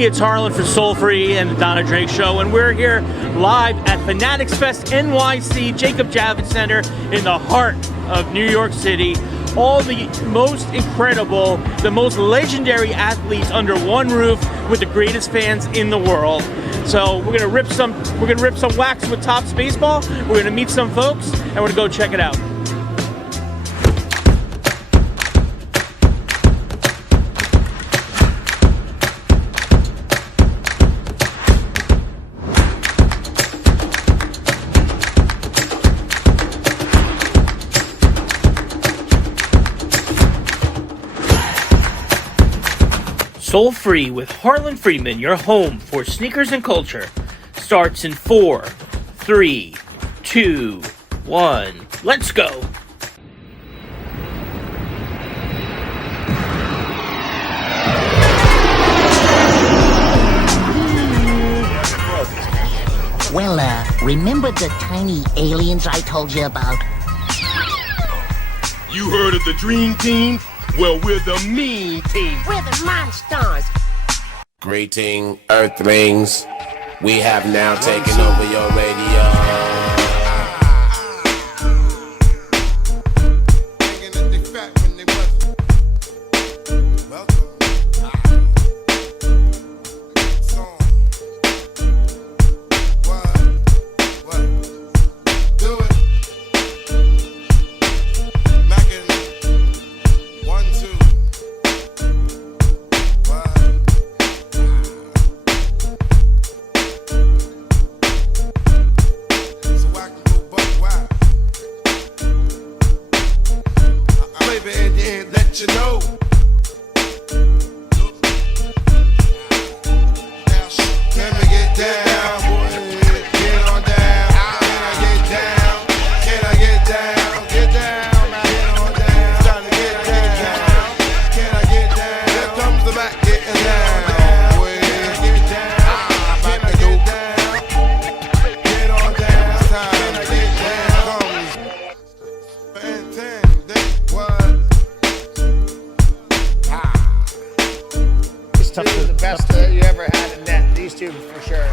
Hey, it's Harlan for Soul Free and the Donna Drake Show, and we're here live at Fanatics Fest NYC, Jacob Javits Center in the heart of New York City. All the most incredible, the most legendary athletes under one roof with the greatest fans in the world. So we're gonna rip some wax with Topps baseball. We're gonna meet some folks, and we're gonna go check it out. Soul Free with Harlan Friedman, your home for sneakers and culture, starts in 4, 3, 2, 1. Let's go! Well, remember the tiny aliens I told you about? You heard of the Dream Team? Well, we're the Mean Team. We're the Monsters. Greeting, Earthlings. We have now taken over your Welcome. Song. What? Do it. Mackin. 1, 2. What? So I can go buck wild. Let you know. Look. Now, can I get down, boy? Get on down. Can I get down? Can I get down? Get down, man. Get on down. Trying to get down. Can I get down? Here comes the back getting down, boy. Back the dope. Get on down. Time to get down. What? It's tough to the best that you ever had in net. These two for sure.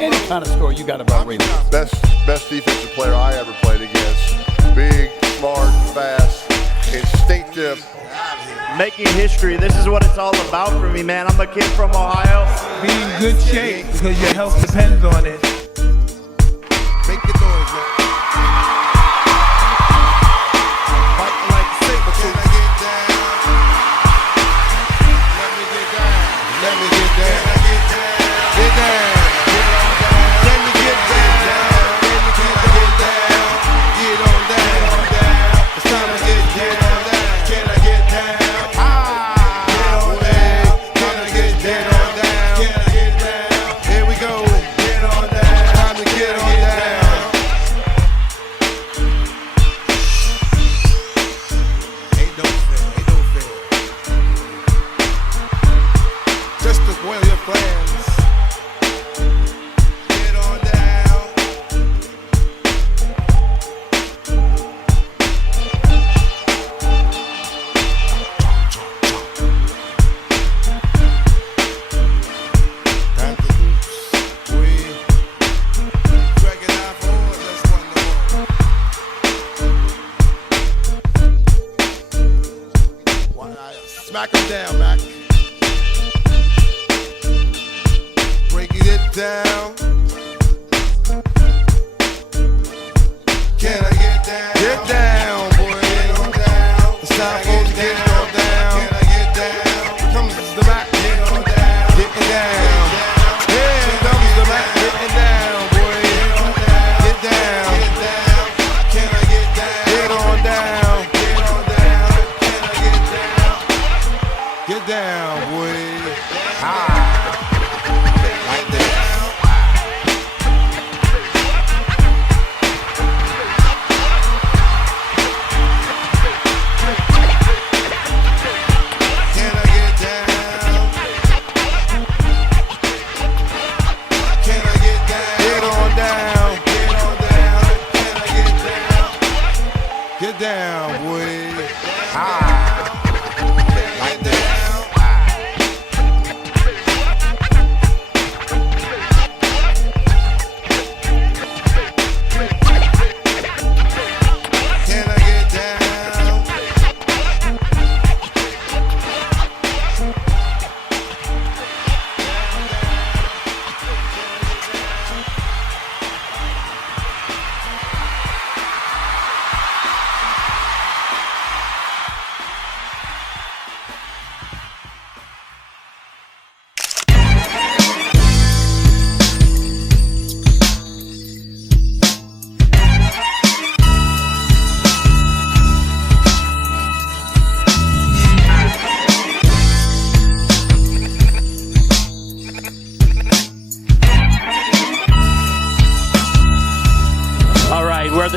Any kind of score you got about Reno? Best defensive player I ever played against. Big, smart, fast, instinctive. Making history. This is what it's all about for me, man. I'm a kid from Ohio. Be in good shape because your health depends on it. Make the noise, man. Like saber, can I get down? Let me get down. Can I get down? Get down. Can you get down? Can I get down? Get on down. It's time to get down. Can I get down? Get on down. Can I get down? Can I get down? Here we go. Get on down.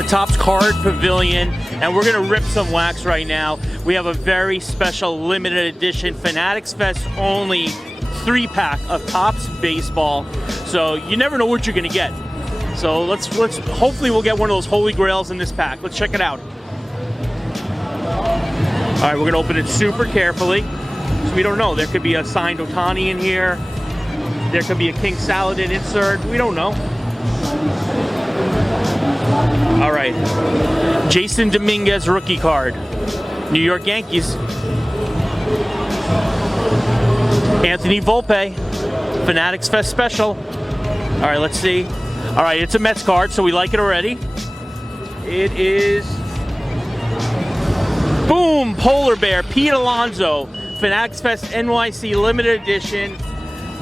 the Topps Card Pavilion, and we're gonna rip some wax right now. We have a very special limited edition Fanatics Fest only 3-pack of Topps baseball. So you never know what you're gonna get. So let's hopefully we'll get one of those holy grails in this pack. Let's check it out. All right, we're gonna open it super carefully. So we don't know. There could be a signed Ohtani in here. There could be a KingSaladeen insert. We don't know. All right, Jason Dominguez rookie card, New York Yankees. Anthony Volpe, Fanatics Fest special. All right, let's see. All right, it's a Mets card, so we like it already. It is, boom, Polar Bear, Pete Alonso, Fanatics Fest NYC limited edition.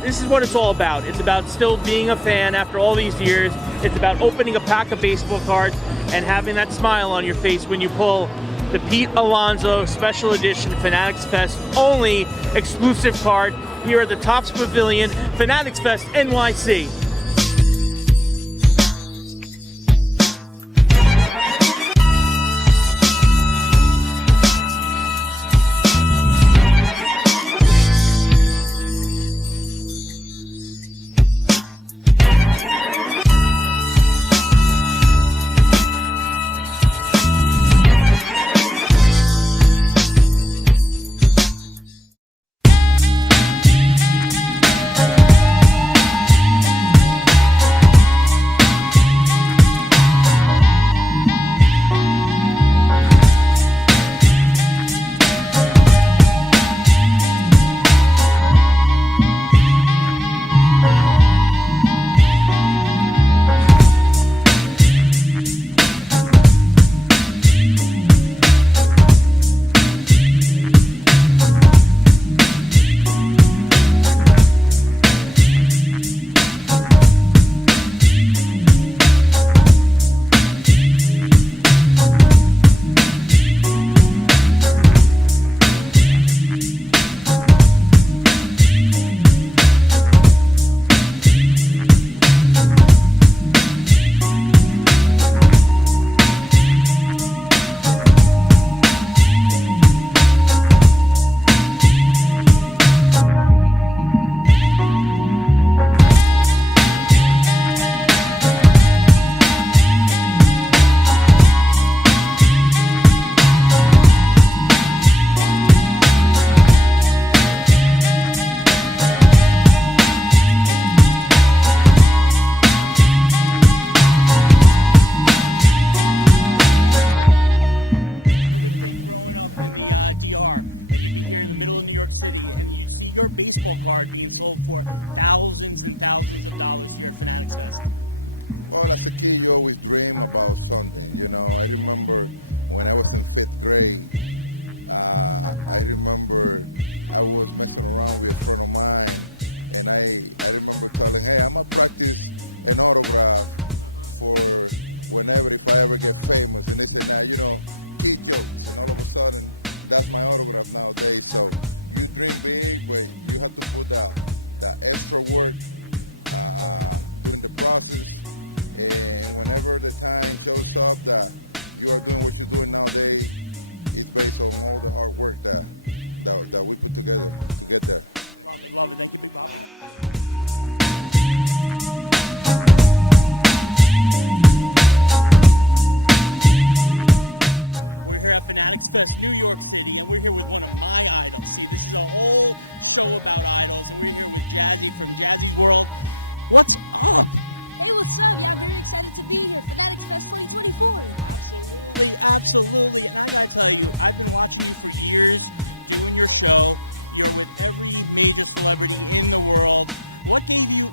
This is what it's all about. It's about still being a fan after all these years. It's about opening a pack of baseball cards and having that smile on your face when you pull the Pete Alonso Special Edition Fanatics Fest only exclusive card here at the Topps Pavilion, Fanatics Fest NYC. DR, that you'd be here in the middle of New York City and you'd see your baseball card being sold for thousands and thousands of dollars here at Fanatics Fest? Well, as a kid, you always dream about something. You know, I remember when I was in 5th grade, I remember I was messing around with a friend of mine, and I remember telling, hey, I'm gonna practice an autograph for whenever, if I ever get famous. And they said, nah, you know, kid jokes. And all of a sudden, that's my autograph nowadays. So you dream big, but you have to put that extra work during the process. And whenever the time shows up that you are doing what you're doing nowadays, it's based on all the hard work that we put together to get there. Love it, love it. Thank you, Big Poppy. We're here at Fanatics Fest, New York City, and we're here with one of my idols. See, this is a whole show about idols, and we're here with Jazzy from Jazzy's World. What's up? Hey, what's up? Yeah, I'm very excited to be here. Fanatics Fest 2024. Absolutely, absolutely. And I gotta tell you, I've been watching you for years doing your show. You're with every major celebrity in the world. What gave you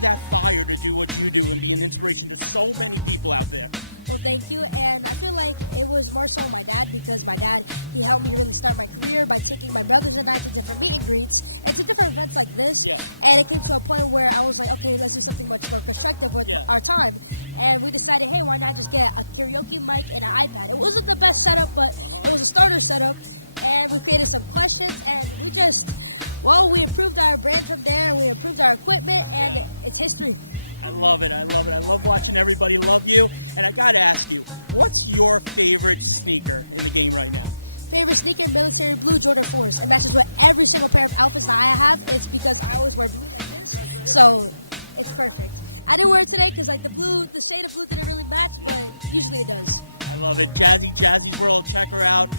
that fire to do what you do and be an inspiration to so many people out there? Well, thank you, and I feel like it was more so my dad, because my dad, he helped me really start my career by taking my brothers and I to different meet and greets and to different events like this. Yeah. And it came to a point where I was like, okay, let's do something much more constructive with our time. And we decided, hey, why not just get a karaoke mic and an iPad? It wasn't the best setup, but it was a starter setup. And we created some questions, and we just, well, we improved our brand from there, and we improved our equipment, and it's history. I love it. I love it. I love watching everybody love you. And I got to ask you, what's your favorite sneaker in the game right now? Favorite sneaker, military blue Jordan 4s. It matches with every single pair of outfits that I have. It's because I always wear blue like this, so it's perfect. I didn't wear it today because like the shade of blue didn't really match, but usually it does. I love it. Jazzy's World, check her out.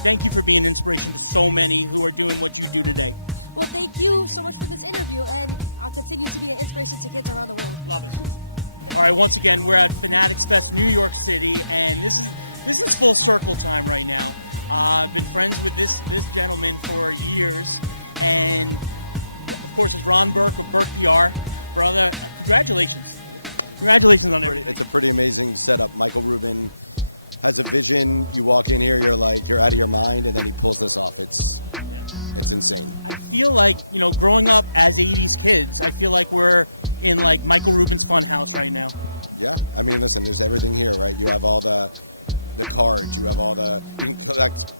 Thank you for being an inspiration to so many who are doing what you do today. Well, thank you so much for this interview, and I'll continue to be an inspiration to kids around the world. Love it. All right, once again, we're at Fanatics Fest, New York City, and this is full circle time right now. I've been friends with this gentleman for years, and of course, it's Ron Berk of Berk PR. Brother, congratulations. Congratulations on everything. It's a pretty amazing setup. Michael Rubin has a vision. You walk in here, you're out of your mind, and then he pulls this off. It's insane. I feel like, growing up as 80s kids, I feel like we're in like Michael Rubin's fun house right now. Yeah, I mean, listen, there's everything here, right? You have all the cards, you can collect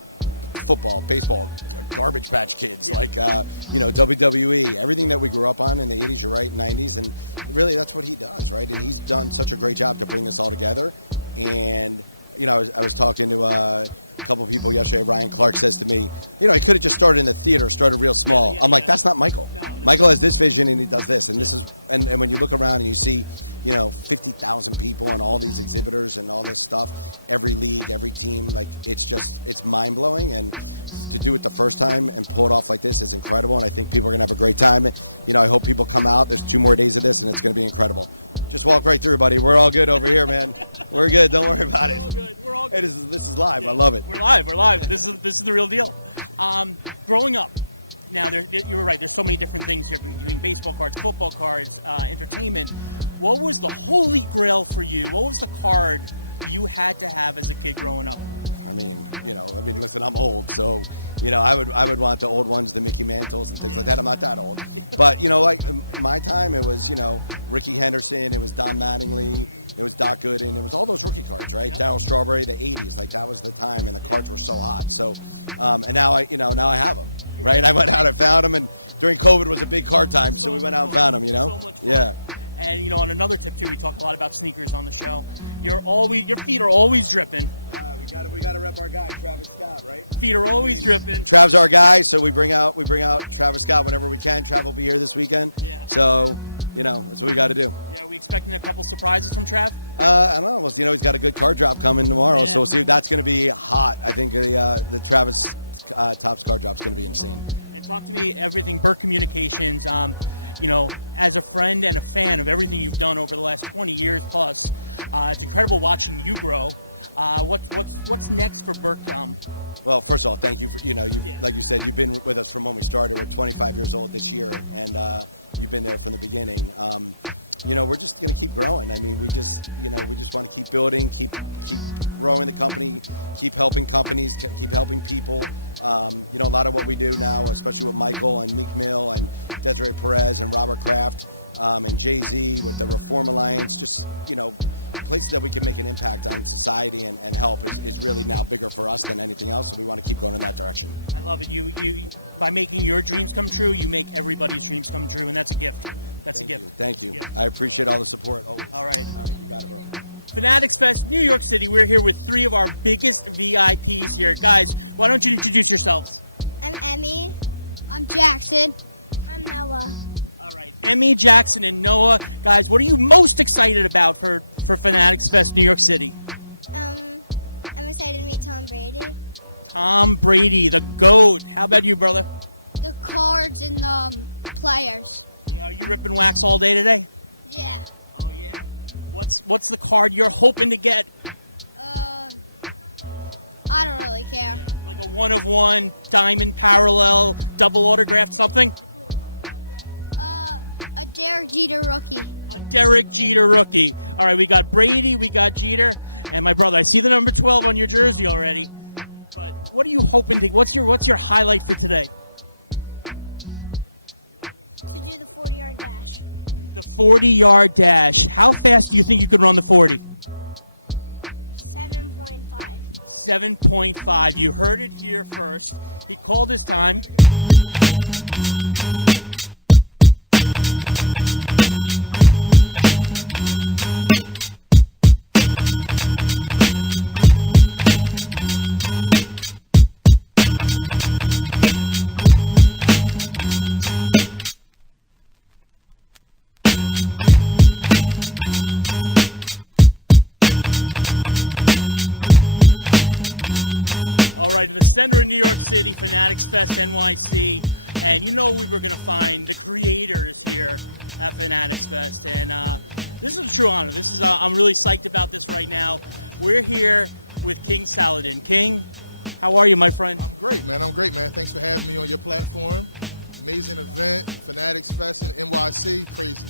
football, baseball, Garbage Patch Kids, WWE, everything that we grew up on in the 80s, you're right, 90s, and really that's what he does, right? And he's done such a great job to bring this all together. And I was talking to a couple of people yesterday. Ryan Clark says to me, he could have just started in the theater, started real small. I'm like, that's not Michael. No. Michael has this vision and he does this, and this is, and when you look around and you see 50,000 people and all these exhibitors and all this stuff, every league, every team, it's mind-blowing. And to do it the first time and pull it off like this is incredible, and I think people are going to have a great time. I hope people come out. There's 2 more days of this, and it's going to be incredible. Just walk right through, buddy. We're all good over here, man. We're good. Don't worry about it. We're all good. We're all good. Hey, this is live. Yeah. I love it. We're live. This is the real deal. Growing up, now you were right. There's so many different things here between baseball cards, football cards, entertainment. What was the holy grail for you? What was the card you had to have as a kid growing up? Listen, I'm old, so I would want the old ones, the Mickey Mantles and things like that. I'm not that old, but my time, it was Ricky Henderson, it was Don Mattingly, it was Doc Gooden, it was all those rookie cards, right? Yep. Darryl Strawberry, the '80s, that was the time, and the cards were so hot. So, and now I have them, right? I went out and found them, and during COVID was a big card time, so we went out and found them. So much fun. Yeah. And on another tip too, we talk a lot about sneakers on the show. Your feet are always dripping. We got to rep our guy Travis Scott, right? Feet are always dripping. Trav's our guy, so we bring out Travis Scott whenever we can. Trav will be here this weekend. Yeah. So, that's what we got to do. Yeah, are we expecting a couple surprises from Trav? I don't know. Well, he's got a good card drop coming tomorrow, so we'll see if that's going to be hot. I think the Travis Topps card drop is going to be insane. And talk to me everything Berk Communications. As a friend and a fan of everything you've done over the last 20 years plus, it's incredible watching you grow. What's next for Berk? Well, first of all, thank you for like you said, you've been with us from when we started. We're 25 years old this year, and you've been there from the beginning. We're just going to keep growing. I mean, we just want to keep building, keep growing the company, keep helping companies, keep helping people. A lot of what we do now, especially with Michael and Meek Mill and Desiree Perez and Robert Kraft and Jay-Z with the Reform Alliance, just, places that we can make an impact on society and help is really now bigger for us than anything else. So we want to keep going in that direction. I love it. You by making your dreams come true, you make everybody's dreams come true, and that's a gift. That's a gift. Thank you. I appreciate all the support. Always. All right. You got it, bro. Fanatics Fest, New York City. We're here with 3 of our biggest VIPs here. Guys, why don't you introduce yourselves? I'm Emmy. I'm Jackson. I'm Noah. All right. Emmy, Jackson, and Noah. Guys, what are you most excited about for Fanatics Fest, New York City? I'm excited to meet Tom Brady. Tom Brady, the GOAT. How about you, brother? The cards and the players. Yeah, are you ripping wax all day today? Yeah. Oh, yeah? What's the card you're hoping to get? I don't really care. Like a 1-of-1, diamond parallel, double autographed something? A Derek Jeter rookie. A Derek Jeter rookie. All right, we got Brady, we got Jeter, and my brother. I see the number 12 on your jersey already. But what are you hoping to? What's your highlight for today? To do the 40-yard dash. The 40-yard dash. How fast do you think you could run the 40? 7.5. 7.5. You heard it here first. He called his time. right, in the center of New York City, Fanatics Fest NYC, and you know we were going to find the creators here at Fanatics Fest, and this is a true honor. This is I'm really psyched about this right now. We're here with KingSaladeen. King, how are you, my friend? I'm great, man. I'm great, man. Thanks for having me on your platform. Amazing event, Fanatics Fest in NYC, crazy.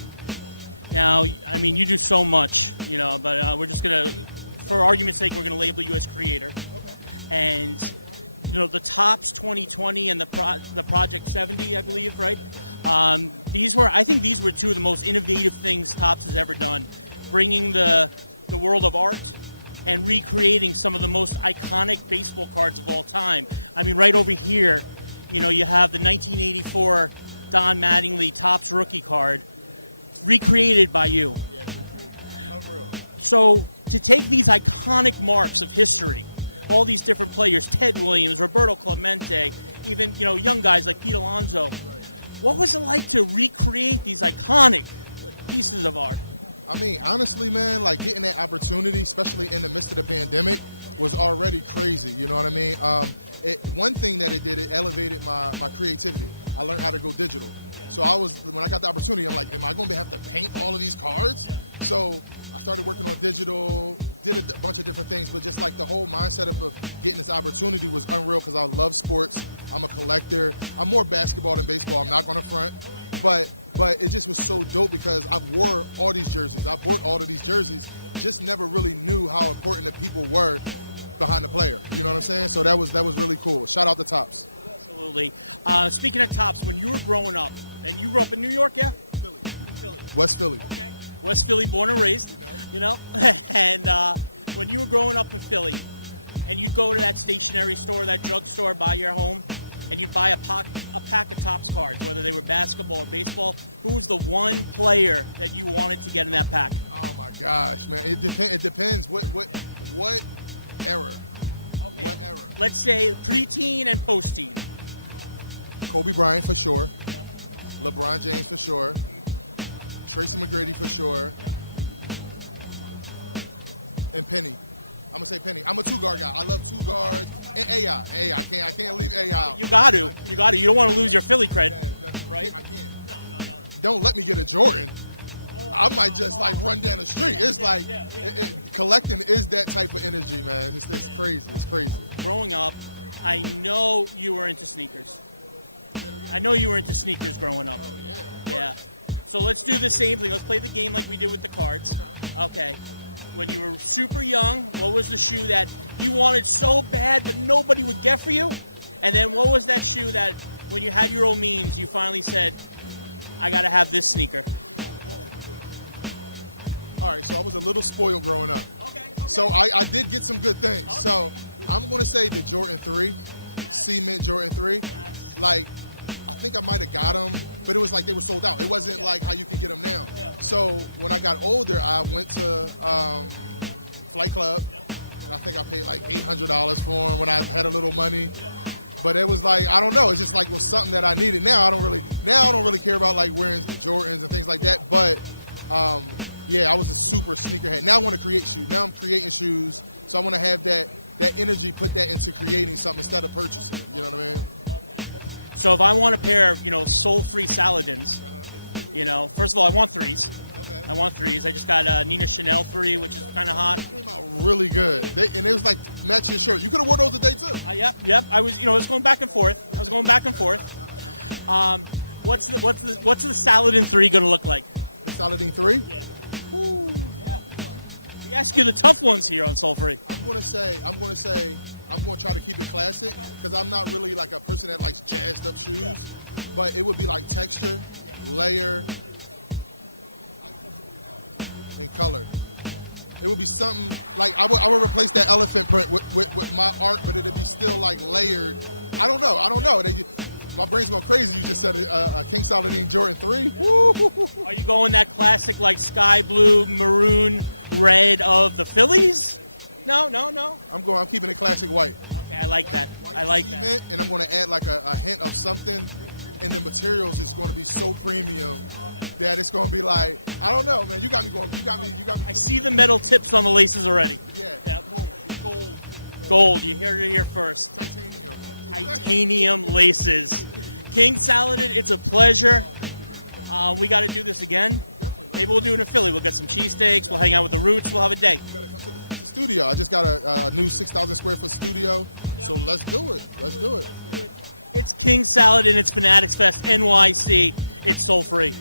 Now, I mean, you do so much, you know, but we're just going to, for argument's sake, we're going to label you as creator. Okay. And, you know, the Tops 2020 and the Project 70, I believe, right? I think these were two of the most innovative things Tops has ever done, bringing the world of art and recreating some of the most iconic baseball cards of all time. I mean, right over here, you know, you have the 1984 Don Mattingly Topps rookie card recreated by you. Yeah, recreated. Unreal. So to take these iconic marks of history, all these different players, Ted Williams, Roberto Clemente, even, you know, young guys like Pete Alonso, what was it like to recreate these iconic pieces of art? I mean, honestly, man, like getting that opportunity, especially in the midst of the pandemic, was already crazy. You know what I mean? One thing that it did, it elevated my creativity. I learned how to go digital. So when I got the opportunity, I'm like, am I going to have to paint all of these cards? So I started working on digital, did a bunch of different things, but just like the whole mindset of getting this opportunity was unreal because I love sports. I'm a collector. I'm more basketball than baseball. I'm not going to front. But it just was so dope because I've wore all these jerseys. I bought all of these jerseys, just never really knew how important the people were behind the player. You know what I'm saying? So that was really cool. Shout out to Tops. Absolutely. Speaking of Tops, when you were growing up, and you grew up in New York, yeah? Philly. In Philly. West Philly. Okay. West Philly, born and raised, you know? And when you were growing up in Philly, and you'd go to that stationery store, that drugstore by your home, and you'd buy a pack of Topps cards, whether they were basketball or baseball, who was the one player that you wanted to get in that pack? Oh my gosh, man. It depends. What era? Okay. What era? Let's say preteen and post-teen. Kobe Bryant for sure. Yep. LeBron James for sure. Tracy McGrady for sure. Yep. And Penny. I'm gonna say Penny. I'm a two-guard guy. I love two guards. And AI. I can't leave AI out. You got to. You don't want to lose your Philly cred, right? I can't. No. Don't let me get a Jordan. I might just like run down the street. It's like collecting is that type of energy, man. It's crazy. It's crazy. Growing up, I know you were into sneakers. I know you were into sneakers growing up. Oh, yeah. Yeah. So let's do the same thing. Let's play the game like we did with the cards. Okay. When you were super young, what was the shoe that you wanted so bad but nobody would get for you? And then what was that shoe that when you had your own means, you finally said, I got to have this sneaker? All right, so I was a little spoiled growing up. Okay. So I did get some good things. Okay. So I'm going to say the Jordan 3, Cement Jordan 3. Like, I think I might have got them, but it was like they were sold out. It wasn't like how you can get them now. Yeah. So when I got older, I went to Flight Club, and I think I paid like $800 for them when I had a little money. But it was like, I don't know, it's just like was something that I needed. Now I don't really care about like wearing Jordans and things like that. But yeah, I was a super sneakerhead. Now I want to create shoes. Now I'm creating shoes, so I want to have that energy, put that into creating something instead of purchasing it. You know what I mean? So if I want a pair of, soul-free Saladeens, first of all, I want threes. Okay. I want threes. I just got a Nina Chanel 3, which is kind of hot. They came out really good. And it was like, match your shirt. You could have worn those today, too. Yep. I was going back and forth. What's the Saladeen 3 going to look like? The Saladeen 3? Yeah. Ooh. Yeah. We ask you the tough ones here on Soul Free. I'm going to try to keep it classic because I'm not really like a person that likes jazzed up shoes, but it would be like texture, layer, and color. It would be something like I would replace that elephant print with my art, but it'd be still like layered. I don't know. My brain's going crazy. You just said a KingSaladeen Jordan 3. Woo! Are you going that classic like sky blue, maroon, red of the Phillies? No. I'm keeping it classic white. Okay, I like that. I like that. And I'm going to add like a hint of something, and the materials is going to be so premium that it's going to be like, I don't know, man. You got me. I see the metal tips on the laces already. Yeah. Gold. Gold, you heard it here first. Titanium laces. KingSaladeen, it's a pleasure. We got to do this again. Maybe we'll do it in Philly. We'll get some cheesesteaks. We'll hang out with the Roots. We'll have a day. You gotta come to the studio. I just got a new 6,000 square foot studio. So let's do it. Let's do it. It's KingSaladeen. It's Fanatics Fest NYC. It's soul free.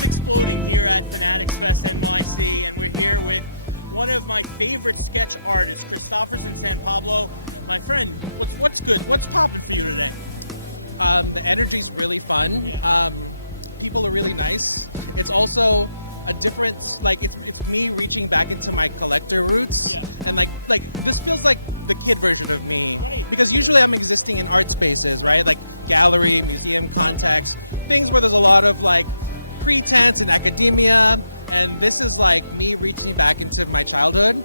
Exploding here at Fanatics Fest NYC, and we're here with one of my favorite sketch artists, Christopherson San Pablo. My friend, what's good? What's popping for you today? The energy's really fun. Yeah. People are really nice. It's also a different, like it's me reaching back into my collector roots, Yeah. and like this feels like the kid version of me, Right. because usually I'm existing in art spaces, right? Like gallery, museum context, things where there's a lot of like pretense and academia, and this is like me reaching back into my childhood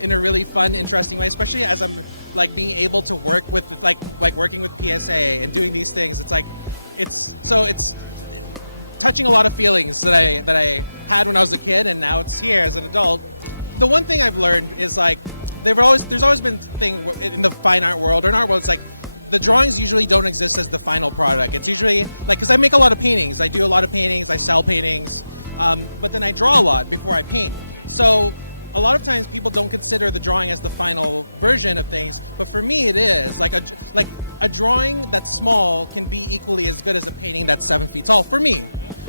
in a really fun, interesting way, especially as I'm like being able to work with like working with PSA and doing these things. It's like it's touching a lot of feelings that I had when I was a kid, and now it's here as an adult. The one thing I've learned is like there's always been thing in the fine art world or in art world. It's like the drawings usually don't exist as the final product. It's usually like, because I make a lot of paintings. I do a lot of paintings. I sell paintings, but then I draw a lot before I paint. So a lot of times people don't consider the drawing as the final version of things, but for me it is. Like a drawing that's small can be equally as good as a painting that's 7 feet tall for me.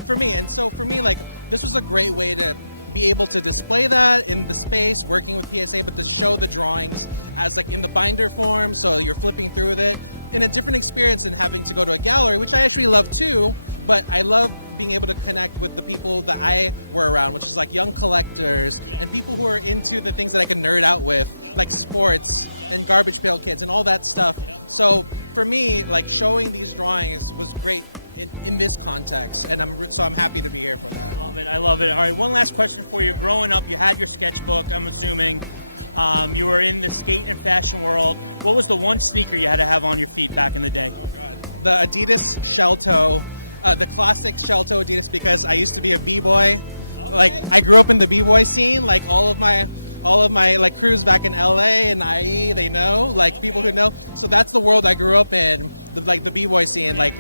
And so for me, like, this was a great way to be able to display that in the space working with PSA, but to show the drawings as like in the binder form, so you're flipping through with it in a different experience than having to go to a gallery, which I actually love too, but I love being able to connect with the people that I were around, which is like young collectors and people who are into the things that I can nerd out with, like sports and Garbage Pail Kids and all that stuff. So for me, like showing these drawings was great in this context, and I'm happy to be here for that. I love it. All right, one last question for you. Growing up, you had your sketchbook, I'm assuming. You were in the skate and fashion world. What was the one sneaker you had to have on your feet back in the day? Oh, God. The Adidas shell toe, the classic shell toe Adidas, because I used to be a b-boy. Okay. Like, I grew up in the b-boy scene. Like, all of my like crews back in LA and IE, they know, like okay. People who know. So that's the world I grew up in, the b-boy scene. Yeah.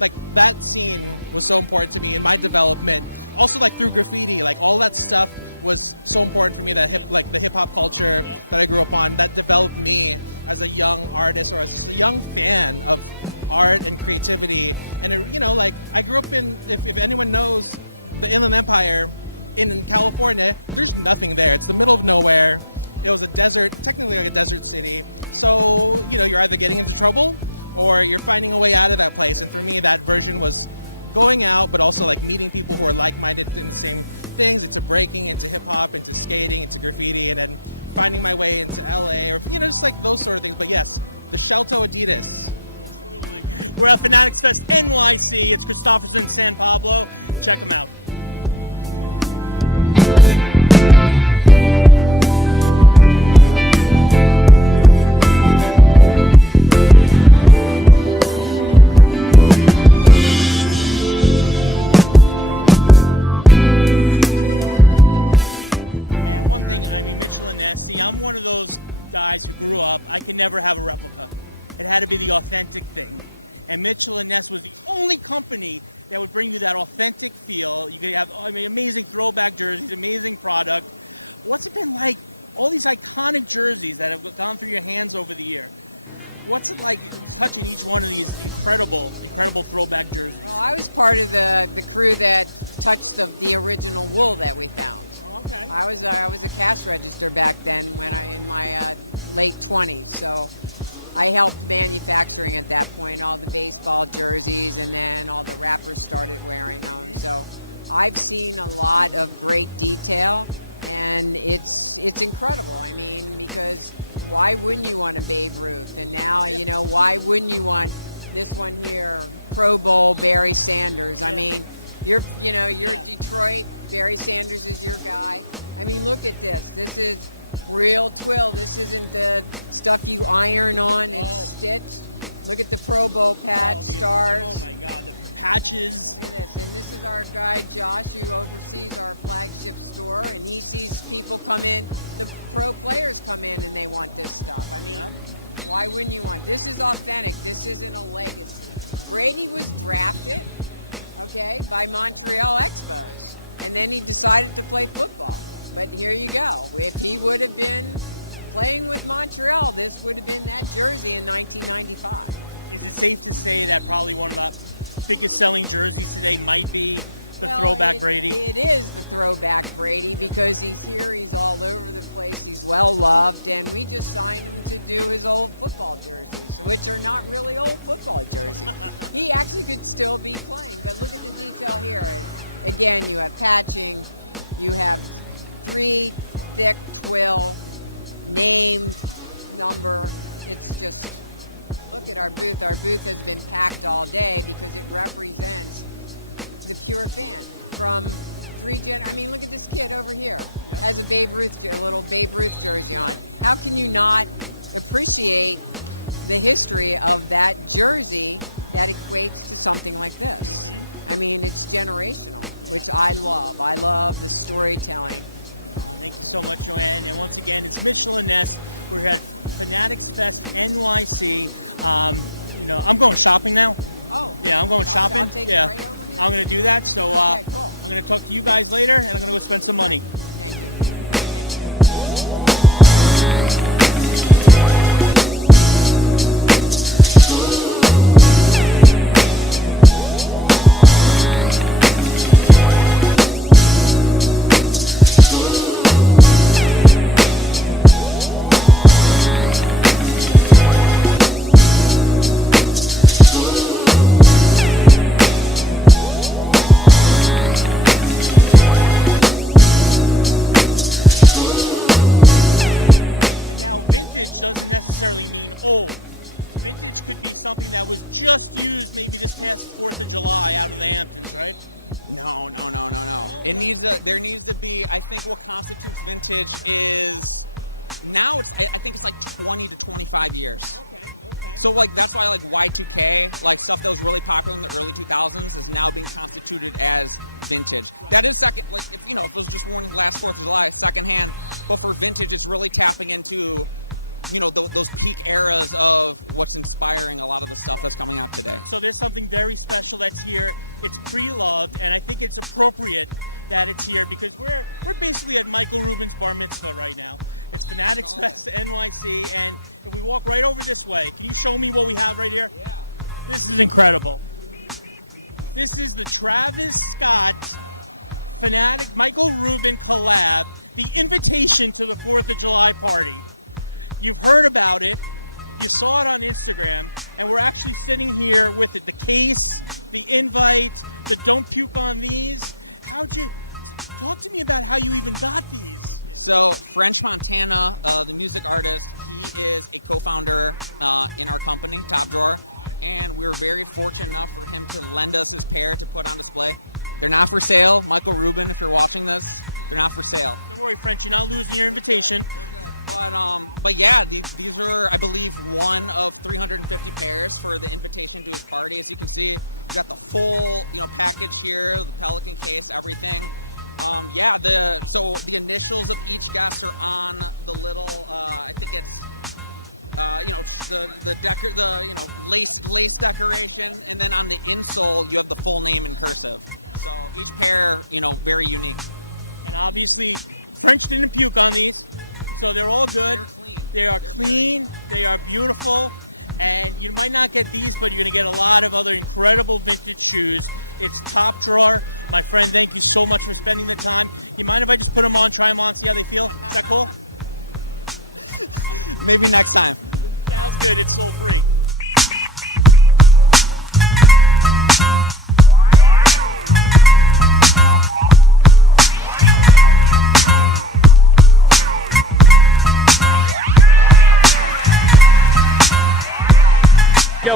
Like that scene was so important to me in my development. Also, like through graffiti, like all that stuff was so important for me. That the hip hop culture that I grew up on, that developed me as a young artist or as just a young fan of art and creativity. And like I grew up in, if anyone knows the Inland Empire in California, there's nothing there. It's the middle of nowhere. It was a desert, technically like a desert city. So you're either getting into trouble or you're finding a way out of that place. And for me, that version was going out, but also like meeting people who are like-minded in the same things, into breaking, into hip-hop, into skating, into graffiti, and then finding my way into LA, or just like those sort of things. But yes, the shell toe Adidas. Absolutely. We're at Fanatics Fest NYC. It's Christopherson San Pablo. Check them out. Mitchell and Ness. See, I'm one of those guys who grew up, I could never have a replica. It had to be the authentic thing. And Mitchell and Ness was the only company that would bring you that authentic feel. You could have, amazing throwback jerseys, amazing product. What's it been like, all these iconic jerseys that have gone through your hands over the year? What's it like touching each one of these incredible throwback jerseys? Well, I was part of the crew that touched the original wool that we found. Okay. I was a cash register back then when in my late 20s, so I helped manufacturing at that point, all the baseball jerseys, and then all the rappers started wearing them. So I've seen a lot of great detail, And it's incredible. I mean, because why wouldn't you want a Babe Ruth? And now, why wouldn't you want this one here, Pro Bowl Barry Sanders? I mean, you're Detroit. Barry Sanders is your guy. I mean, look at this. This is real twill. This isn't the stuff you iron on. It's stitched. Look at the Pro Bowl patch, stars. Oh my God, the patches. Look at this. And this is our guy, Josh, who oversees our flagship store. And he sees people come in, the pro players come in and they want this stuff. I mean, why wouldn't you want? This is authentic. This isn't a legacy. Brady was drafted, by Montreal Expos. And then he decided to play football. But here you go. If he would have been playing with Montreal, this would have been that jersey in 1995. Is it safe to say that probably one of the biggest selling jerseys today might be the throwback Brady? It is the throwback Brady because he's here, he's all over the place, he's well loved, and we just signed him to do his old football jerseys, which are not really old football jerseys. He actually could still be playing, but look at the detail here. Again, you have patching, you have 3 thick twill, name, number. It's just, look at our booth. Our booth has been packed all day because it represents the pure fan from I mean, look at this kid over here. Has a little Babe Ruth jersey on. How can you not appreciate the history of that jersey that equates to something like this? I mean, it's generational, which I love. I love the storytelling. Thank you so much, Joanne. And once again, it's Mitchell and Ness. We're here at Fanatics Fest NYC. I'm going shopping now. Oh. Yeah, I'm going shopping. I'll take yeah. it right over here. I'm going to do that. So okay, cool. I'm going to talk to you guys later, and I'm going to go spend some money. Thank you. Doesn't necessarily mean old. Vintage could be something that was just used maybe this past 4th of July out in the Hamptons, right? No. There needs to be, I think what constitutes vintage is, now I think it's like 20 to 25 years. Okay. So that's why Y2K, stuff that was really popular in the early 2000s is now being constituted as vintage. Right. That is second, if it was just worn last 4th of July, secondhand, but for vintage it's really tapping into those peak eras of what's inspiring a lot of the stuff that's coming out today. So there's something very special that's here. It's pre-loved, and I think it's appropriate that it's here because we're basically at Michael Rubin's bar mitzvah right now. It's Fanatics Fest NYC, and if we walk right over this way, can you show me what we have right here? Yeah. This is incredible. This is the Travis Scott Fanatic Michael Rubin collab, the invitation to the 4th of July party. You've heard about it, you saw it on Instagram, and we're actually sitting here with it. The case, the invite, the don't puke on these. How'd you, talk to me about how you even got these. So French Montana, the music artist, he is a co-founder in our company, Top Drwr, and we were very fortunate enough for him to lend us his pair to put on display. They're not for sale. Michael Rubin, if you're watching this, they're not for sale. Don't worry, French, you're not losing your invitation. But yeah, these are, I believe, one of 350 pairs for the invitation to his party. As you can see, you got the full, package here, the Pelican case, everything. So the initials of each guest are on the little, I think it's, lace decoration, and then on the insole you have the full name in cursive. So each pair, very unique. And obviously, French didn't puke on these. So they're all good. They're clean. They are clean. They are beautiful. And you might not get these, but you're going to get a lot of other incredible vintage shoes. It's Top Drwr. My friend, thank you so much for spending the time. You mind if I just put them on, try them on, see how they feel? Is that cool? Maybe next time. Sounds good. It's soul free.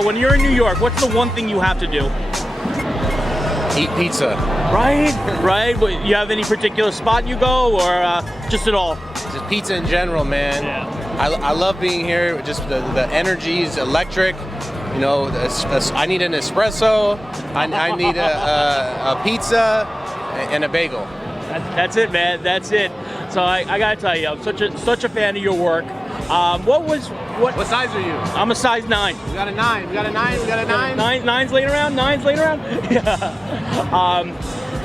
when you're in New York, what's the one thing you have to do? Eat pizza. Right. But you have any particular spot you go, or just at all? Just pizza in general, man. Yeah. I love being here. Just the energy is electric. You know, I need an espresso. I need a pizza and a bagel. That's it, man. That's it. So I gotta tell you, I'm such a fan of your work. What size are you? I'm a size 9. We got a 9. We got a 9. We got a 9. Nine's laying around. Yeah.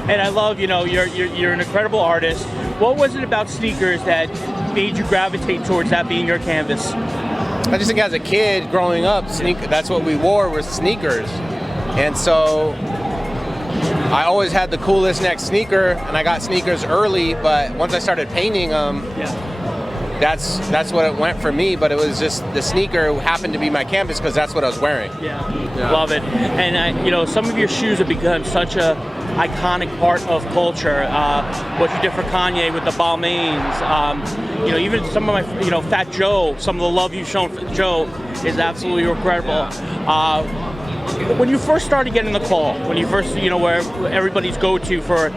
And I love, you're an incredible artist. What was it about sneakers that made you gravitate towards that being your canvas? I just think as a kid growing up, that's what we wore was sneakers. And so I always had the coolest next sneaker, and I got sneakers early, but once I started painting them, that's what it went for me. But it was just the sneaker happened to be my canvas because that's what I was wearing. Yeah. Love it. And some of your shoes have become such a iconic part of culture. What you did for Kanye with the Balmains, even some of my, Fat Joe, some of the love you've shown for Joe is absolutely incredible. When you first started getting the call, when you first, where everybody's go-to for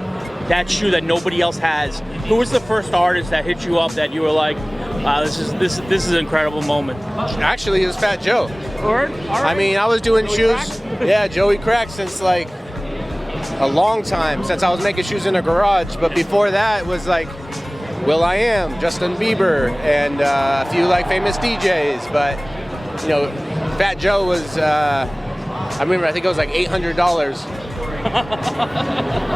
that shoe that nobody else has, who was the first artist that hit you up that you were like, wow, this is an incredible moment? Actually, it was Fat Joe. All right. I mean, I was doing shoes. Yeah, Joey Crack since like a long time, since I was making shoes in a garage. But before that, it was like will.i.am, Justin Bieber, and a few like famous DJs. But Fat Joe was. I remember, I think it was like $800.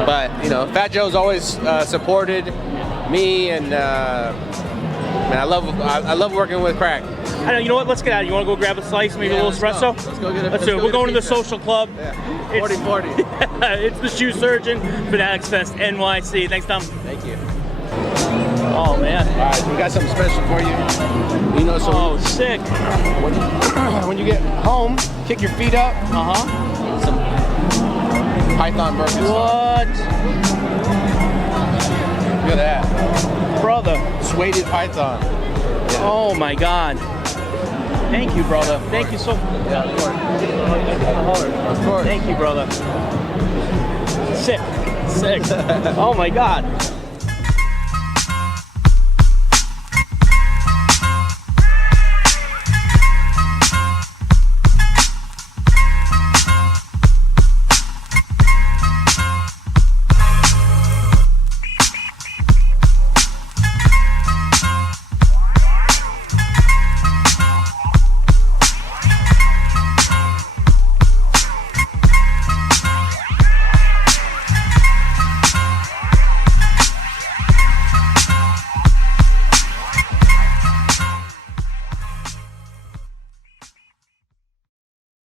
But Fat Joe's always supported me, and man, I love working with Crack. I know. You know what? Let's get out. You want to go grab a slice, maybe a little espresso? Let's go get it. Let's do it. We're going to the social club. Yeah. 40. It's the Shoe Surgeon, Fanatics Fest NYC. Thanks, Tom. Thank you. Oh man. All right, we got something special for you. So sick. When you get home, kick your feet up. Some Python burgers. What? Look at that, brother. Suede Python. Yeah. Oh my God. Thank you, brother. Thank you so much. Yeah, of course. Thank you, brother. Sick. Oh my God.